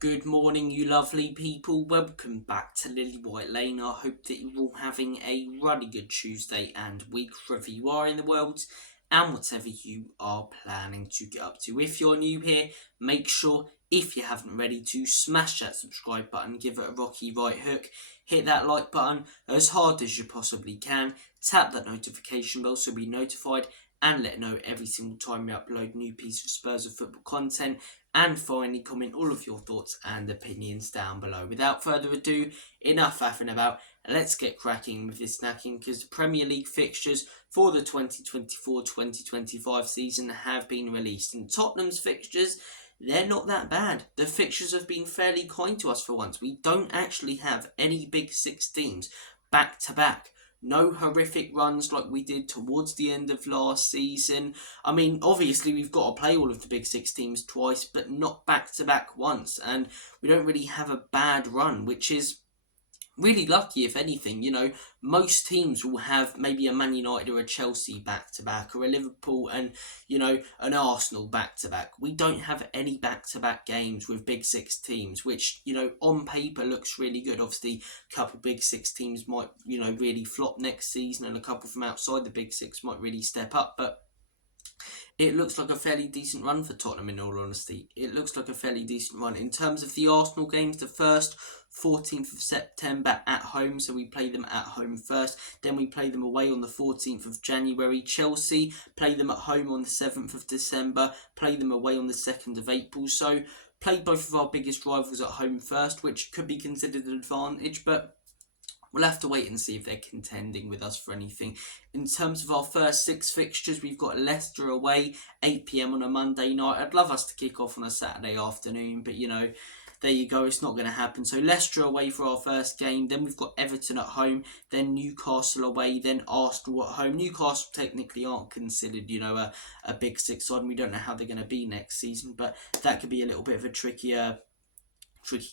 Good morning, you lovely people. Welcome back to Lily White Lane. I hope that you're all having a really good Tuesday and week wherever you are in the world and whatever you are planning to get up to. If you're new here, make sure, if you haven't already, to smash that subscribe button, give it a rocky right hook, hit that like button as hard as you possibly can, tap that notification bell so be notified, and let know every single time we upload new piece of Spurs of football content. And finally, comment all of your thoughts and opinions down below. Without further ado, enough faffing about. Let's get cracking with this snacking, because the Premier League fixtures for the 2024-2025 season have been released. And Tottenham's fixtures, they're not that bad. The fixtures have been fairly kind to us for once. We don't actually have any big six teams back to back. No horrific runs like we did towards the end of last season. I mean, obviously we've got to play all of the big six teams twice, but not back to back once. And we don't really have a bad run, which is really lucky, if anything. Most teams will have maybe a Man United or a Chelsea back to back, or a Liverpool and an Arsenal back to back. We don't have any back to back games with big six teams, which on paper looks really good. Obviously, a couple big six teams might really flop next season, and a couple from outside the big six might really step up, but it looks like a fairly decent run for Tottenham, in all honesty. It looks like a fairly decent run. In terms of the Arsenal games, the first 14th of September at home, so we play them at home first. Then we play them away on the 14th of January. Chelsea play them at home on the 7th of December, play them away on the 2nd of April. So play both of our biggest rivals at home first, which could be considered an advantage, but we'll have to wait and see if they're contending with us for anything. In terms of our first six fixtures, we've got Leicester away, 8 p.m. on a Monday night. I'd love us to kick off on a Saturday afternoon, but there you go, it's not going to happen. So Leicester away for our first game. Then we've got Everton at home, then Newcastle away, then Arsenal at home. Newcastle technically aren't considered, a big six side, and we don't know how they're going to be next season, but that could be a little bit of a tricky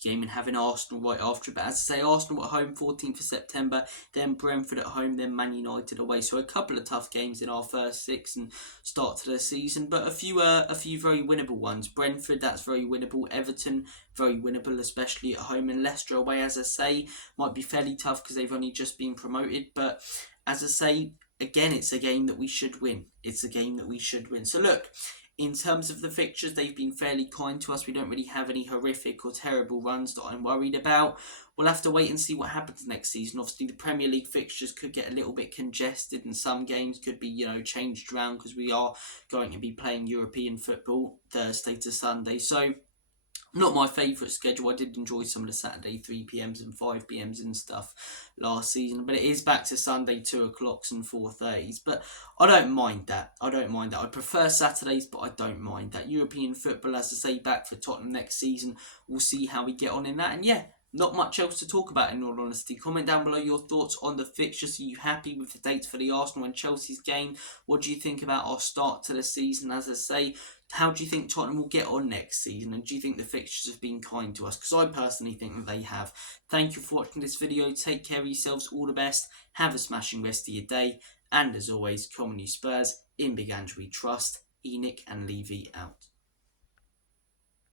game, and having Arsenal right after it. But as I say, Arsenal at home 14th of September, then Brentford at home, then Man United away. So a couple of tough games in our first six and start to the season, but a few very winnable ones. Brentford, that's very winnable. Everton, very winnable, especially at home. And Leicester away, as I say, might be fairly tough because they've only just been promoted, but as I say, again, it's a game that we should win. So look, in terms of the fixtures, they've been fairly kind to us. We don't really have any horrific or terrible runs that I'm worried about. We'll have to wait and see what happens next season. Obviously, the Premier League fixtures could get a little bit congested, and some games could be, changed around because we are going to be playing European football Thursday to Sunday. So not my favourite schedule. I did enjoy some of the Saturday 3pms and 5pms and stuff last season, but it is back to Sunday 2 o'clocks and 4:30s. But I don't mind that. I prefer Saturdays, but I don't mind that. European football, as I say, back for Tottenham next season. We'll see how we get on in that. And yeah, not much else to talk about, in all honesty. Comment down below your thoughts on the fixtures. Are you happy with the dates for the Arsenal and Chelsea's game? What do you think about our start to the season? As I say, how do you think Tottenham will get on next season? And do you think the fixtures have been kind to us? Because I personally think that they have. Thank you for watching this video. Take care of yourselves. All the best. Have a smashing rest of your day. And as always, come on you Spurs. In Big Andrew we trust. Enoch and Levy out.